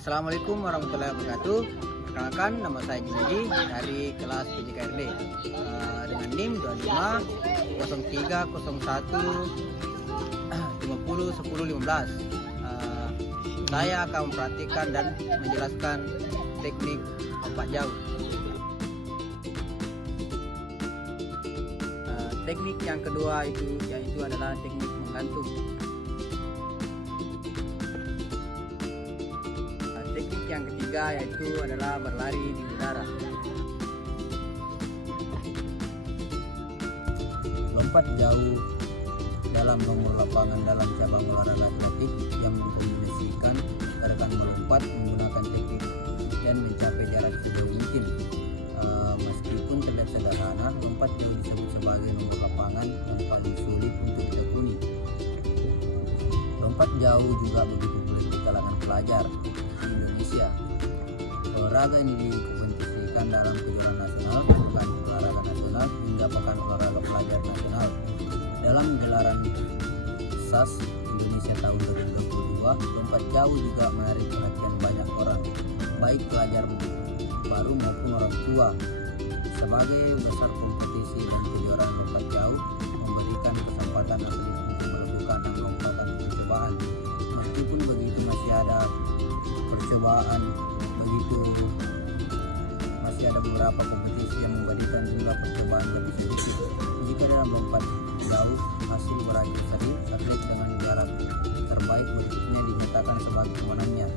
Assalamualaikum warahmatullahi wabarakatuh. Perkenalkan, nama saya Jinadi dari kelas PJKRD dengan NIM 25 03 01 50 10 15. Saya akan memperhatikan dan menjelaskan teknik lompat jauh. Teknik yang kedua yaitu adalah teknik menggantung. Teknik yang ketiga yaitu adalah berlari di udara. Lompat jauh dalam nomor lapangan dalam cabang olahraga atletik yang dikombinasikan akan melompat menggunakan teknik dan mencapai jarak sejauh mungkin. Meskipun terlihat sederhana, lompat jauh disebut sebagai nomor lapangan yang paling sulit untuk ditekuni. Lompat jauh juga begitu populer di kalangan pelajar di Indonesia. Olahraga ini dikompetisikan dalam kejuaraan nasional, pekan olahraga nasional hingga pekan olahraga pelajar nasional. Dalam gelaran SAS Indonesia tahun 2022, lompat jauh juga menarik perhatian banyak orang, baik pelajar baru maupun orang tua. Sebagai besar kompetisi dan kejuaraan lompat jauh memberikan kesempatan atlet untuk melakukan lompatan percobaan. Meskipun begitu masih ada beberapa kompetisi yang memberikan jumlah percobaan lebih sedikit. Jika dalam lompat jauh hasil berakhir seri, atlet dengan jarak terbaik berikutnya dinyatakan sebagai pemenangnya.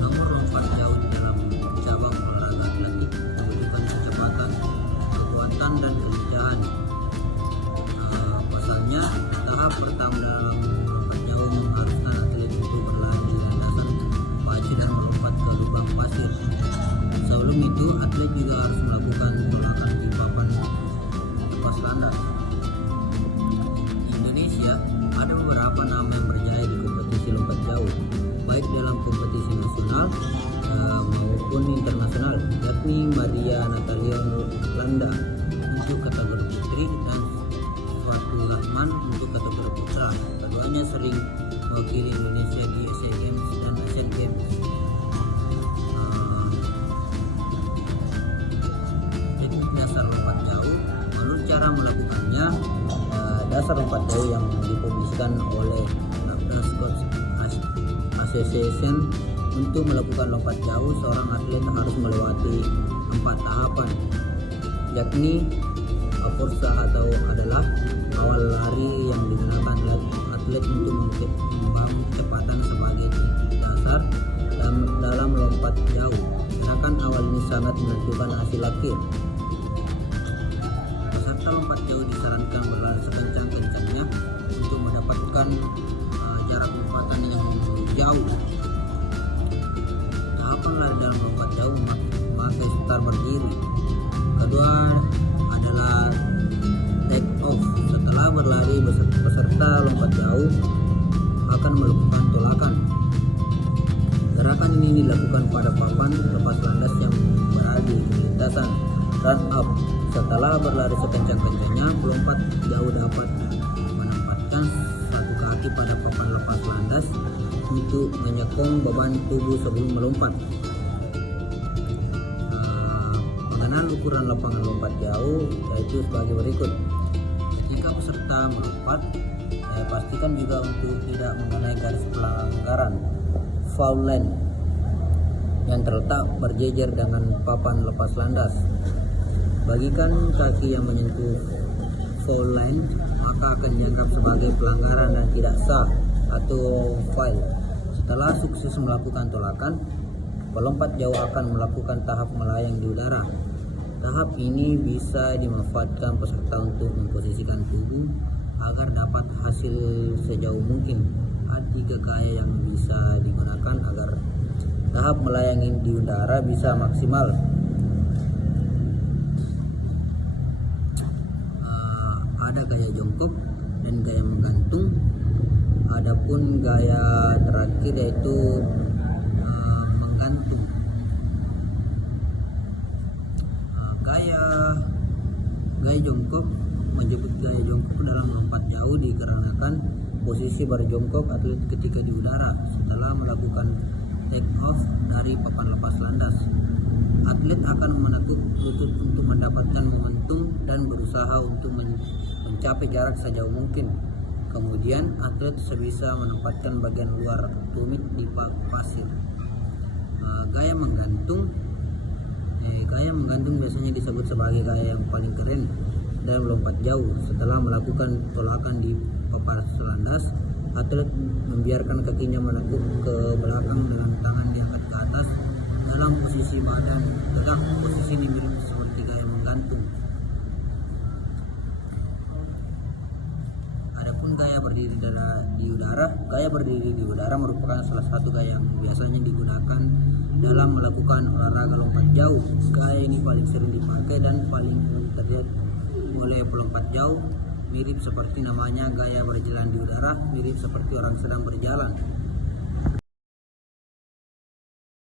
Nomor lompat jauh di dalam cabang olahraga atletik membutuhkan kecepatan, kekuatan, dan kelincahan. Pasalnya, tahap pertama dalam lompat jauh mengharuskan atlet untuk berlari di landasan pacu dan melompat ke lubang pasir. Sebelum itu, atlet juga harus melakukan gerakan di papan lepas landas. Di Indonesia, ada beberapa nama yang berjaya di kompetisi lompat jauh, baik dalam kompetisi nasional maupun internasional, yakni Maria Natalia Landa untuk kategori putri dan Fatul Rahman untuk kategori putra. Keduanya sering mewakili Indonesia di Asian Games dan Asian Games. Teknik dasar lompat jauh, menurut cara melakukannya, dasar lompat jauh yang dipublikasikan oleh National Scott Association. Untuk melakukan lompat jauh, seorang atlet harus melewati 4 tahapan, yakni forsa atau adalah awal lari yang digunakan atlet untuk membangun kecepatan sebagai teknik dasar dalam lompat jauh. Gerakan awal ini sangat menentukan hasil akhir. Peserta lompat jauh disarankan berlari sekencang-kencangnya untuk mendapatkan jarak lompatan yang jauh. Tahapan lari dalam lompat jauh memakai start berdiri. Kedua adalah take off. Setelah berlari, peserta lompat jauh akan melakukan tolakan. Gerakan ini dilakukan pada papan lepas landas yang berada di lintasan. Run up. Setelah berlari sekencang-kencangnya, pelompat jauh dapat menempatkan satu kaki pada papan lepas landas untuk menyokong beban tubuh sebelum melompat. Pengenaan ukuran lapangan lompat jauh yaitu sebagai berikut. Ketika peserta melompat, pastikan juga untuk tidak mengenai garis pelanggaran foul line yang terletak berjejer dengan papan lepas landas. Bagikan kaki yang menyentuh foul line, maka akan dianggap sebagai pelanggaran dan tidak sah atau foul. Setelah sukses melakukan tolakan, pelompat jauh akan melakukan tahap melayang di udara. Tahap ini bisa dimanfaatkan peserta untuk memposisikan tubuh agar dapat hasil sejauh mungkin. Ada 3 gaya yang bisa digunakan agar tahap melayang di udara bisa maksimal. Ada gaya jongkok dan gaya menggantung. Adapun gaya terakhir yaitu menggantung. Gaya jongkok, menyebut gaya jongkok dalam lompat jauh dikarenakan Posisi berjongkok atlet ketika di udara setelah melakukan take off dari papan lepas landas. Atlet akan menekuk lutut untuk mendapatkan momentum dan berusaha untuk mencapai jarak sejauh mungkin. Kemudian atlet sebisa menempatkan bagian luar tumit di pasir. Gaya menggantung biasanya disebut sebagai gaya yang paling keren dalam melompat jauh. Setelah melakukan tolakan di papan landas, atlet membiarkan kakinya menekuk ke belakang dengan tangan diangkat ke atas dalam posisi badan tegak. Posisi ini mirip seperti gaya menggantung. Adapun gaya berdiri di udara merupakan salah satu gaya yang biasanya digunakan dalam melakukan olahraga lompat jauh. Gaya ini paling sering dipakai dan paling terlihat oleh pelompat jauh. Mirip seperti namanya, gaya berjalan di udara mirip seperti orang sedang berjalan.